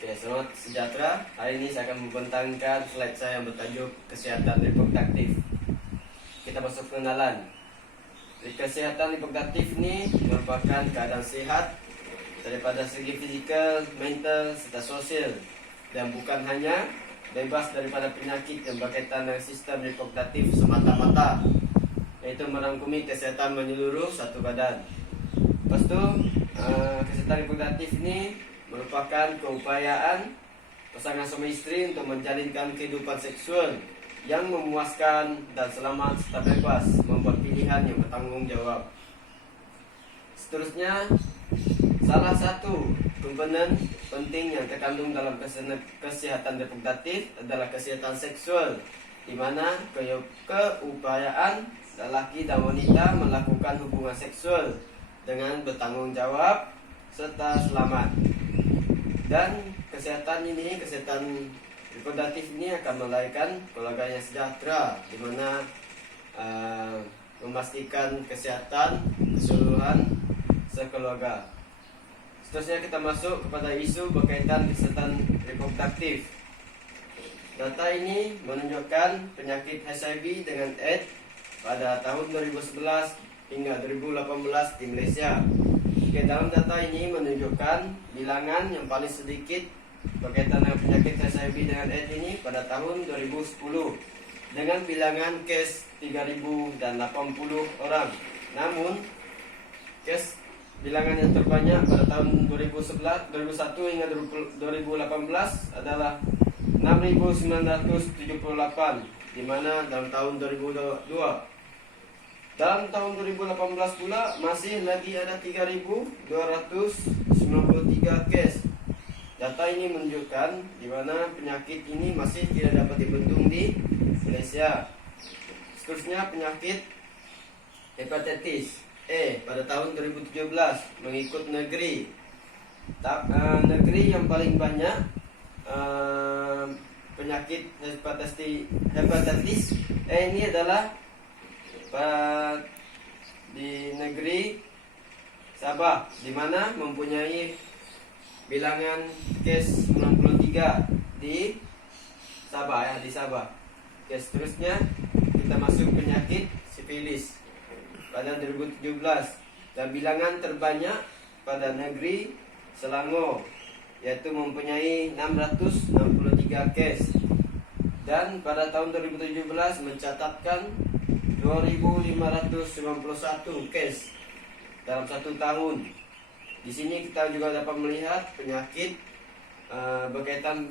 Oke, selamat sejahtera. Hari ini saya akan membentangkan slide saya yang bertajuk kesehatan reproduktif. Kita masuk pengenalan. Kesehatan reproduktif ini merupakan keadaan sehat daripada segi fizikal, mental, serta sosial, dan bukan hanya bebas daripada penyakit yang berkaitan dengan sistem reproduktif semata-mata, yaitu merangkumi kesehatan menyeluruh satu badan. Lepas itu, kesehatan reproduktif ini merupakan keupayaan pasangan suami istri untuk menjalinkan kehidupan seksual yang memuaskan dan selamat serta bebas membuat pilihan yang bertanggung jawab. Seterusnya, salah satu komponen penting yang terkandung dalam kesehatan reproduktif adalah kesehatan seksual, di mana keupayaan lelaki dan wanita melakukan hubungan seksual dengan bertanggung jawab serta selamat. Dan kesehatan reproduktif ini akan melahirkan keluarga yang sejahtera, di mana memastikan kesehatan keseluruhan sekeluarga. Seterusnya kita masuk kepada isu berkaitan kesehatan reproduktif. Data ini menunjukkan penyakit HIV dengan AIDS pada tahun 2011 hingga 2018 di Malaysia. Dalam data ini menunjukkan bilangan yang paling sedikit berkaitan dengan penyakit HIV dengan AIDS ini pada tahun 2010 dengan bilangan kes 3.080 orang. Namun kes bilangan yang terbanyak pada tahun 2001 hingga 2018 adalah 6.978, di mana dalam tahun 2002. Dalam tahun 2018 pula masih lagi ada 3.293 kes. Data ini menunjukkan di mana penyakit ini masih tidak dapat dibendung di Malaysia. Seterusnya penyakit hepatitis E pada tahun 2017 mengikut negeri. Negeri yang paling banyak penyakit hepatitis E ini adalah di negeri Sabah, di mana mempunyai bilangan kes 93 di Sabah, di Sabah. Oke, seterusnya kita masuk penyakit sifilis pada 2017 dan bilangan terbanyak pada negeri Selangor, yaitu mempunyai 663 kes, dan pada tahun 2017 mencatatkan 2.591 kes dalam satu tahun. Di sini kita juga dapat melihat penyakit berkaitan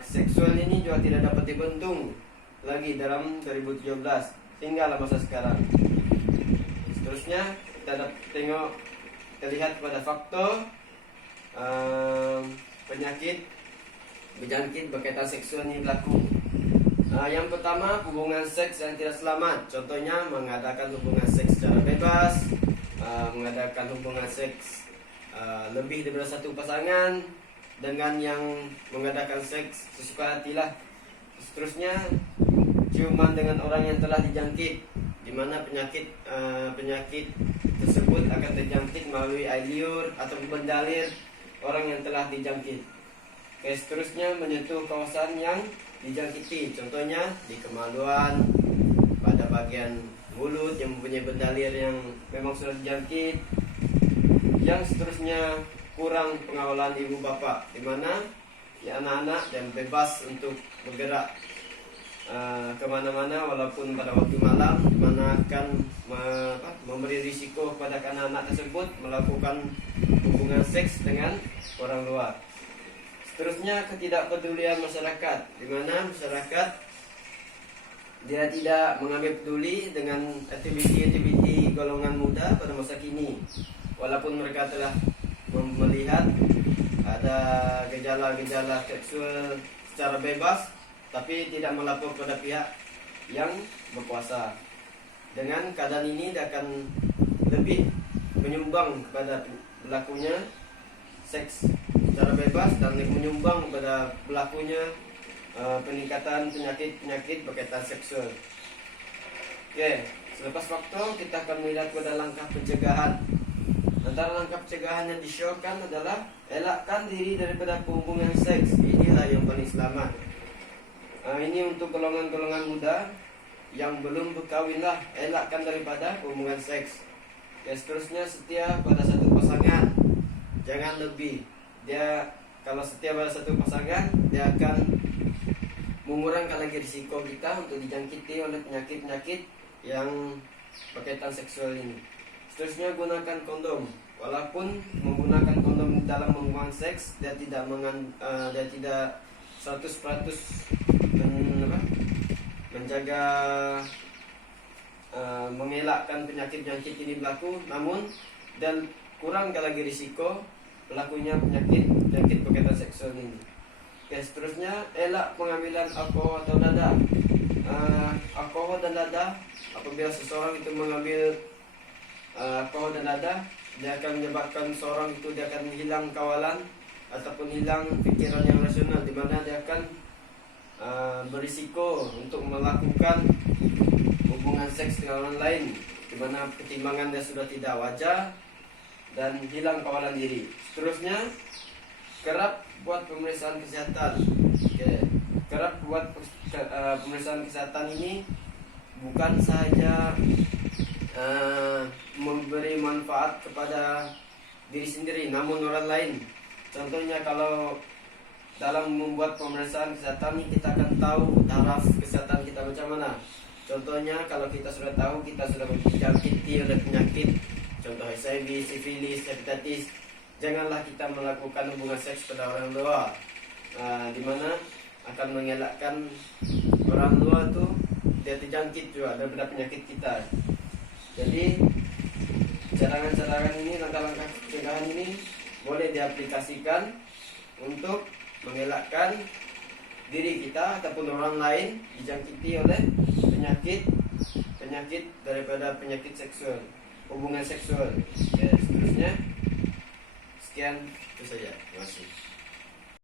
seksual ini juga tidak dapat dibendung lagi dalam 2017 hingga masa sekarang. Seterusnya kita lihat pada faktor penyakit berjangkit berkaitan seksual ini berlaku. Yang pertama, hubungan seks yang tidak selamat. Contohnya mengadakan hubungan seks secara bebas, mengadakan hubungan seks lebih daripada satu pasangan dengan yang mengadakan seks sesuka hatilah. Seterusnya, ciuman dengan orang yang telah dijangkit, di mana penyakit tersebut akan terjangkit melalui air liur atau bendalir orang yang telah dijangkit. Seterusnya, menyentuh kawasan yang dijangkiti, contohnya di kemaluan, pada bagian mulut yang mempunyai bendalir yang memang sudah dijangkit. Yang seterusnya, kurang pengawalan ibu bapa, di mana anak-anak yang bebas untuk bergerak kemana-mana walaupun pada waktu malam, di mana akan memberi risiko kepada anak-anak tersebut melakukan hubungan seks dengan orang luar. Seterusnya, ketidakpedulian masyarakat, di mana masyarakat dia tidak mengambil peduli dengan aktiviti-aktiviti golongan muda pada masa kini, walaupun mereka telah melihat ada gejala-gejala seksual secara bebas, tapi tidak melapor pada pihak yang berkuasa. Dengan keadaan ini dia akan lebih menyumbang kepada berlakunya seks secara bebas dan menyumbang pada berlakunya peningkatan penyakit berkaitan seksual. Oke, selepas waktu kita akan melihat pada langkah pencegahan. Antara langkah pencegahan yang disyorkan adalah elakkan diri daripada hubungan seks. Inilah yang paling selamat. Ini untuk golongan-golongan muda yang belum berkawin lah, elakkan daripada hubungan seks. Ya, seterusnya setia pada satu pasangan, jangan lebih. Dia kalau setia pada satu pasangan, dia akan mengurangkan lagi risiko kita untuk dijangkiti oleh penyakit-penyakit yang berkaitan seksual ini. Seterusnya, gunakan kondom. Walaupun menggunakan kondom dalam hubungan seks, dia tidak 100% menjaga mengelakkan penyakit-penyakit ini berlaku, namun dan kurangkan lagi risiko berlakunya penyakit berkaitan seksual ini. Oke, seterusnya, elak pengambilan alkohol atau dadah. Alkohol dan dadah, apabila seseorang itu mengambil alkohol dan dadah, dia akan menyebabkan seorang itu dia akan hilang kawalan ataupun hilang pikiran yang rasional, di mana dia akan berisiko untuk melakukan hubungan seks dengan orang lain, di mana pertimbangan dia sudah tidak wajar dan hilang kawalan diri. Seterusnya, kerap buat pemeriksaan kesehatan. Oke, kerap buat pemeriksaan kesehatan ini bukan saja memberi manfaat kepada diri sendiri, namun orang lain. Contohnya, kalau dalam membuat pemeriksaan kesehatan ini kita akan tahu taraf kesehatan kita macam mana. Contohnya, kalau kita sudah tahu kita sudah dijangkiti oleh penyakit, contoh HIV, sifilis, hepatitis, janganlah kita melakukan hubungan seks pada orang luar, di mana akan mengelakkan orang luar tu dia terjangkit juga daripada penyakit kita. Jadi cadangan-cadangan ini, langkah-langkah pencegahan ini boleh diaplikasikan untuk mengelakkan diri kita ataupun orang lain dijangkiti oleh penyakit daripada penyakit seksual, hubungan seksual. Ya, seterusnya sekian itu saja.